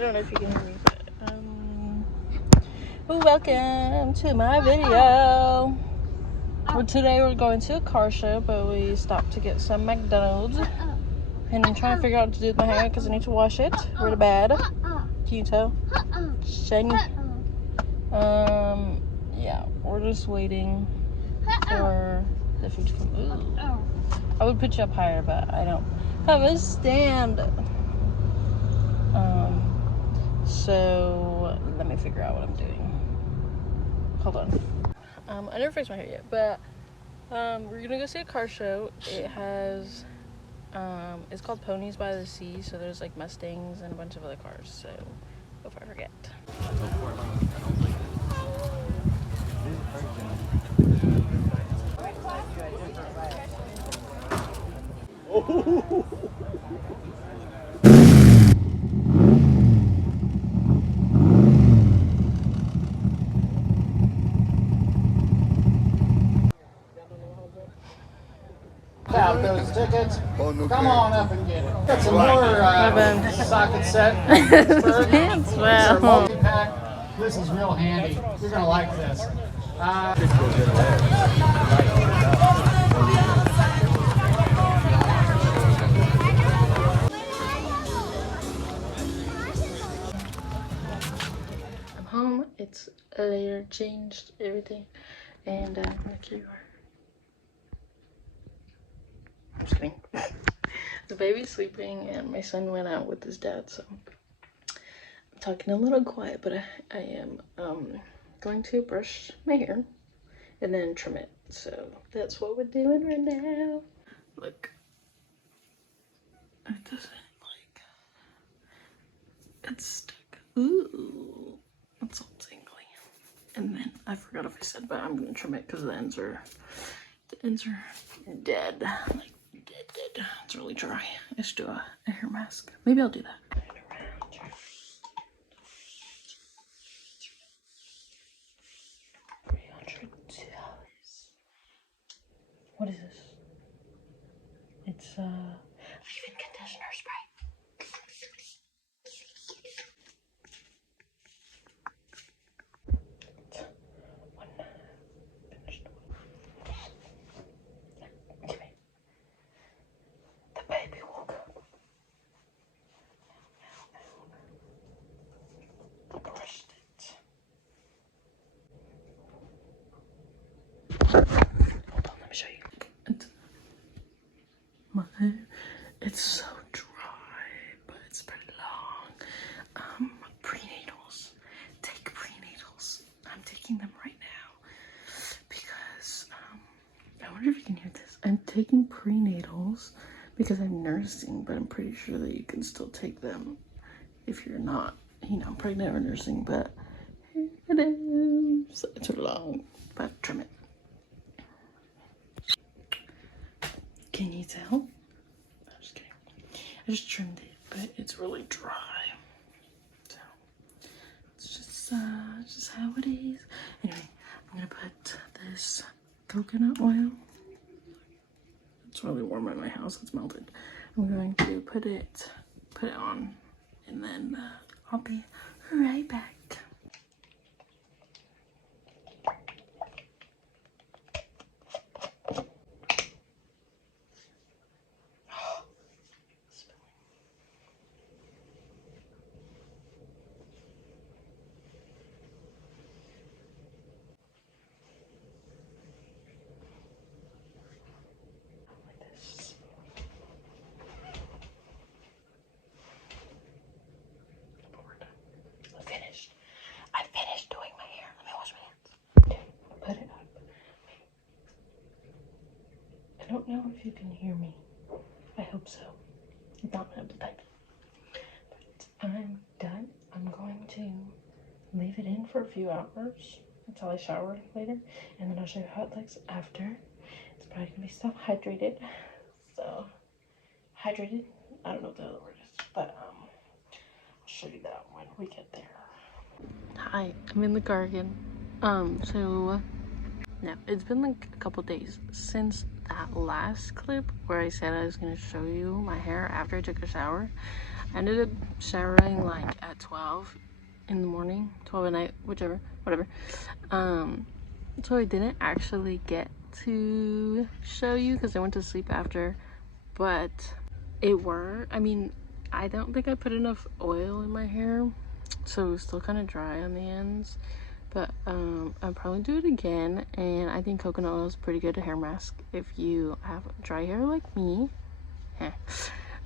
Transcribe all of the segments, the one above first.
I don't know if you can hear me, but welcome to my video. Well, today we're going to a car show, but we stopped to get some McDonald's. And I'm trying to figure out what to do with my hair because I need to wash it really bad. Can you tell? Shiny. Yeah, we're just waiting for the food to come. Ooh. I would put you up higher, but I don't have a stand. So let me figure out what I'm doing. Hold on. I never fixed my hair yet, but we're gonna go see a car show. It has it's called Ponies by the Sea, so there's like Mustangs and a bunch of other cars, so if I forget. Out those tickets. Come on up and get it. Got some more socket set. Pants, wow. Multi-pack. This is real handy. You're gonna like this. I'm home. It's later, changed everything, and here you are. I'm just kidding. The baby's sleeping, and my son went out with his dad, so I'm talking a little quiet, but I am going to brush my hair and then trim it. So that's what we're doing right now. Look, it doesn't like it's stuck. Ooh, it's all tingly. And then I forgot if I said, but I'm gonna trim it because the ends are dead. Like dead. It's really dry. I should do a hair mask. Maybe I'll do that. $300. What is this? It's leave-in conditioner spray. One finished. Give me. The baby woke up. I brushed it. Hold on, let me show you. My hair, it's so dry, but it's pretty long. Prenatals. Take prenatals. I'm taking them right now because I wonder if you can hear this. I'm taking prenatals because I'm nursing, but I'm pretty sure that you can still take them if you're not, pregnant or nursing, but here it is. It's too long, but trim it. Can you tell? I'm just kidding. I just trimmed it, but it's really dry. So it's just how it is. Anyway, I'm gonna put this coconut oil. It's really warm in my house. It's melted. I'm going to put it on, and then I'll be right back. I finished doing my hair. Let me wash my hands. Put it up. I don't know if you can hear me. I hope so. If not, I'm typing. But I'm done. I'm going to leave it in for a few hours until I shower later, and then I'll show you how it looks after. It's probably gonna be still hydrated. So hydrated. I don't know what the other word is, but I'll show you that when we get there. Hi, I'm in the car again. So no, it's been like a couple days since that last clip where I said I was gonna show you my hair after I took a shower. I ended up showering like at 12 in the morning, 12 at night, whatever. So I didn't actually get to show you because I went to sleep after, but I mean, I don't think I put enough oil in my hair, so it was still kind of dry on the ends, but I'll probably do it again. And I think coconut oil is pretty good hair mask if you have dry hair like me.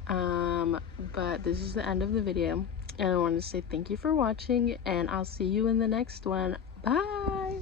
But this is the end of the video, and I want to say thank you for watching, and I'll see you in the next one. Bye.